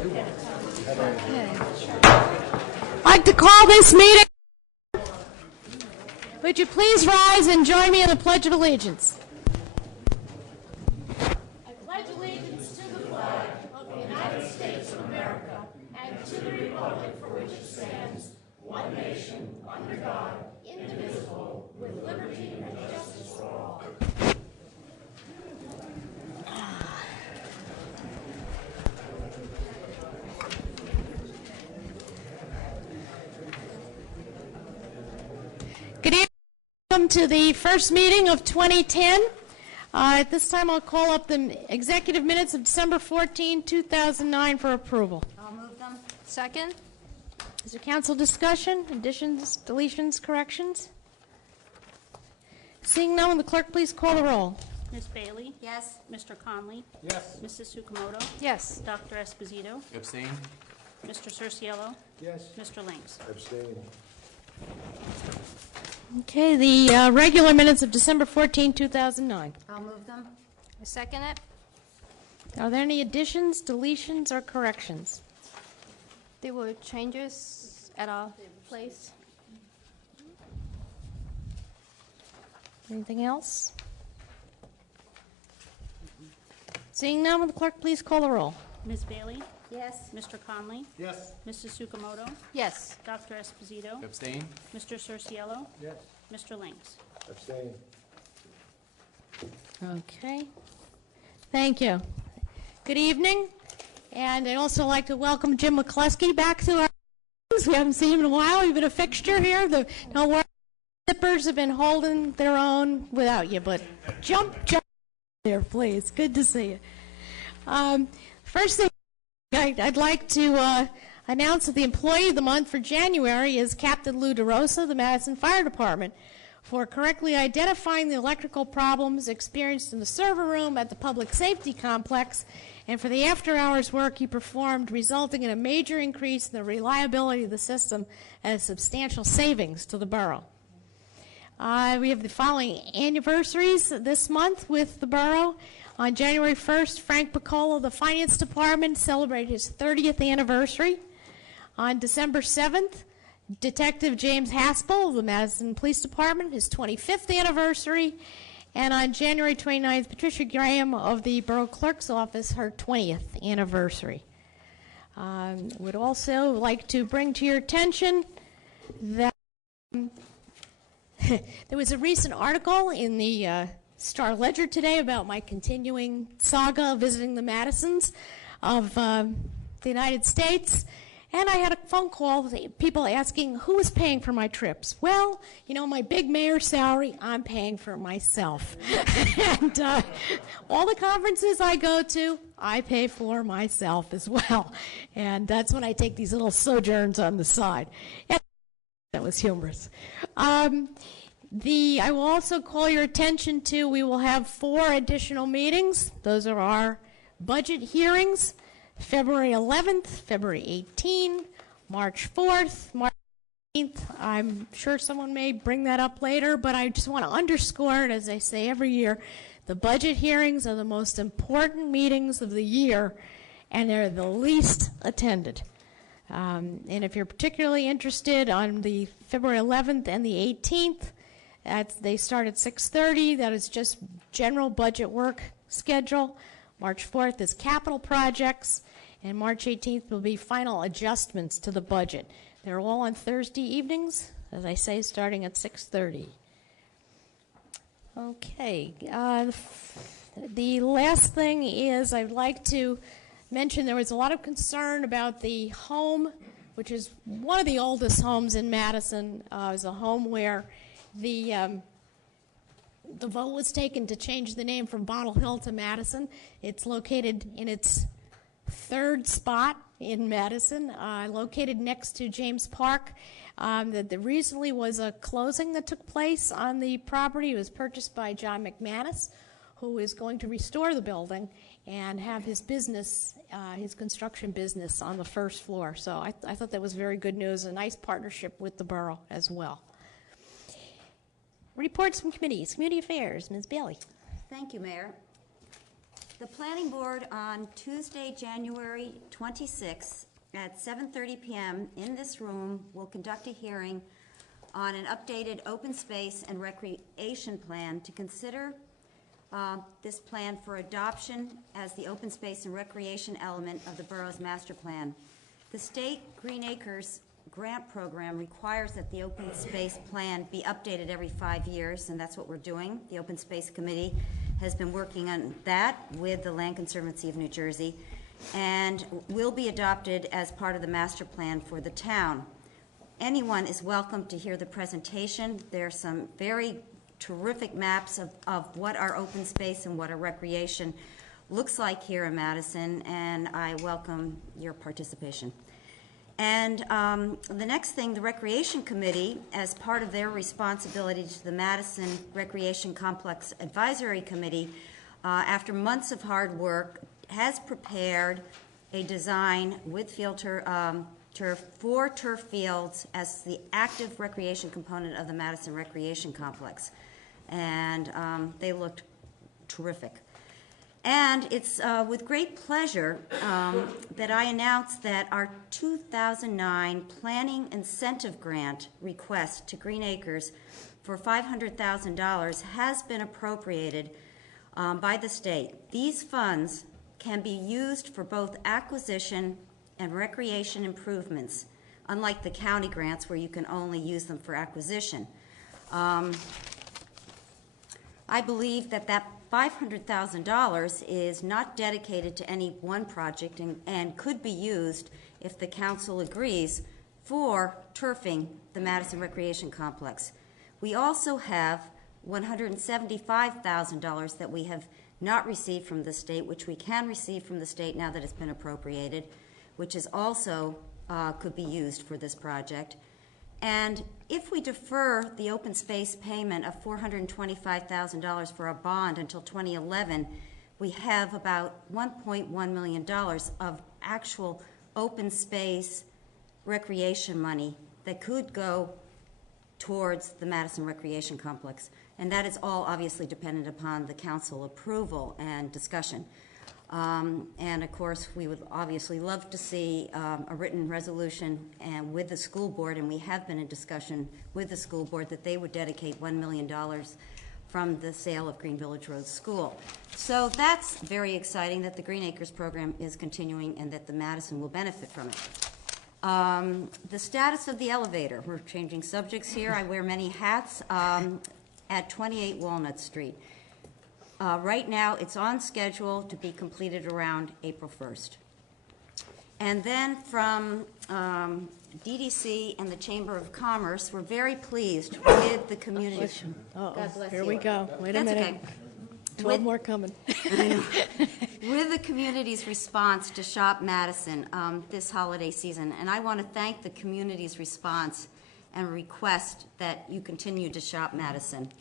I'd like to call this meeting. Would you please rise and join me in the Pledge of Allegiance? I pledge allegiance to the flag of the United States of America and to the republic for which it stands, one nation, under God, indivisible, with liberty and justice for all. Good evening. Welcome to the first meeting of 2010. At this time, I'll call up the executive minutes of December 14, 2009 for approval. I'll move them. Second. Is there council discussion, additions, deletions, corrections? Seeing none, will the clerk please call the roll? Ms. Bailey? Yes. Mr. Conley? Yes. Mrs. Sukamoto? Yes. Dr. Esposito? Abstain. Mr. Cerciello? Yes. Mr. Lynx? Abstain. Okay, the regular minutes of December 14, 2009. I'll move them. I second it. Are there any additions, deletions, or corrections? There were changes at our place. Anything else? Seeing none, will the clerk please call the roll? Ms. Bailey? Yes. Mr. Conley? Yes. Mrs. Sukamoto? Yes. Dr. Esposito? Abstain. Mr. Cerciello? Yes. Mr. Lynx? Abstain. Okay. Thank you. Good evening. And I'd also like to welcome Jim McCluskey back to our meetings. We haven't seen him in a while. You've been a fixture here. Don't worry. The zippers have been holding their own without you, but jump there, please. Good to see you. First thing I'd like to announce that the employee of the month for January is Captain Lou DeRosa, the Madison Fire Department, for correctly identifying the electrical problems experienced in the server room at the Public Safety Complex and for the after-hours work he performed, resulting in a major increase in the reliability of the system and a substantial savings to the borough. We have the following anniversaries this month with the borough. On January 1st, Frank Piccolo of the Finance Department celebrated his 30th anniversary. On December 7th, Detective James Haspel of the Madison Police Department, his 25th anniversary. And on January 29th, Patricia Graham of the Borough Clerk's Office, her 20th anniversary. Would also like to bring to your attention that there was a recent article in the Star Ledger today about my continuing saga of visiting the Madisons of the United States. And I had a phone call with people asking who was paying for my trips. Well, you know, my big mayor salary, I'm paying for myself. And all the conferences I go to, I pay for myself as well. And that's when I take these little sojourns on the side. And that was humorous. I will also call your attention to, we will have 4 additional meetings. Those are our budget hearings. February 11th, February 18th, March 4th, March 18th. I'm sure someone may bring that up later, but I just want to underscore it, as I say every year, the budget hearings are the most important meetings of the year, and they're the least attended. And if you're particularly interested, on the February 11th and the 18th, they start at 6:30. That is just general budget work schedule. March 4th is capital projects, and March 18th will be final adjustments to the budget. They're all on Thursday evenings, as I say, starting at 6:30. Okay. The last thing is I'd like to mention there was a lot of concern about the home, which is one of the oldest homes in Madison. It was a home where the vote was taken to change the name from Bottle Hill to Madison. It's located in its 3rd spot in Madison, located next to James Park. There recently was a closing that took place on the property. It was purchased by John McManus, who is going to restore the building and have his business, his construction business, on the 1st floor. So I thought that was very good news, a nice partnership with the borough as well. Reports from committees. Community Affairs, Ms. Bailey. Thank you, Mayor. The Planning Board on Tuesday, January 26th at 7:30 p.m. in this room will conduct a hearing on an updated open space and recreation plan to consider this plan for adoption as the open space and recreation element of the borough's master plan. The state Green Acres grant program requires that the open space plan be updated every 5 years, and that's what we're doing. The Open Space Committee has been working on that with the Land Conservancy of New Jersey and will be adopted as part of the master plan for the town. Anyone is welcome to hear the presentation. There's some very terrific maps of what our open space and what our recreation looks like here in Madison, and I welcome your participation. And the next thing, the Recreation Committee, as part of their responsibility to the Madison Recreation Complex Advisory Committee, after months of hard work, has prepared a design with field turf for turf fields as the active recreation component of the Madison Recreation Complex. And they looked terrific. And it's with great pleasure that I announce that our 2009 Planning Incentive Grant request to Green Acres for $500,000 has been appropriated by the state. These funds can be used for both acquisition and recreation improvements, unlike the county grants where you can only use them for acquisition. I believe that $500,000 is not dedicated to any one project and could be used, if the council agrees, for turfing the Madison Recreation Complex. We also have $175,000 that we have not received from the state, which we can receive from the state now that it's been appropriated, which is also could be used for this project. And if we defer the open space payment of $425,000 for a bond until 2011, we have about $1.1 million of actual open space recreation money that could go towards the Madison Recreation Complex. And that is all obviously dependent upon the council approval and discussion. And of course, we would obviously love to see a written resolution and with the school board, and we have been in discussion with the school board that they would dedicate $1 million from the sale of Green Village Road School. So that's very exciting that the Green Acres program is continuing and that the Madison will benefit from it. The status of the elevator. We're changing subjects here. I wear many hats at 28 Walnut Street. Right now, it's on schedule to be completed around April 1st. And then from DDC and the Chamber of Commerce, we're very pleased with the community. God bless Here you. we go. Wait a That's minute. okay. 12 more coming. With the community's response to Shop Madison this holiday season. And I want to thank the community's response and request that you continue to shop Madison.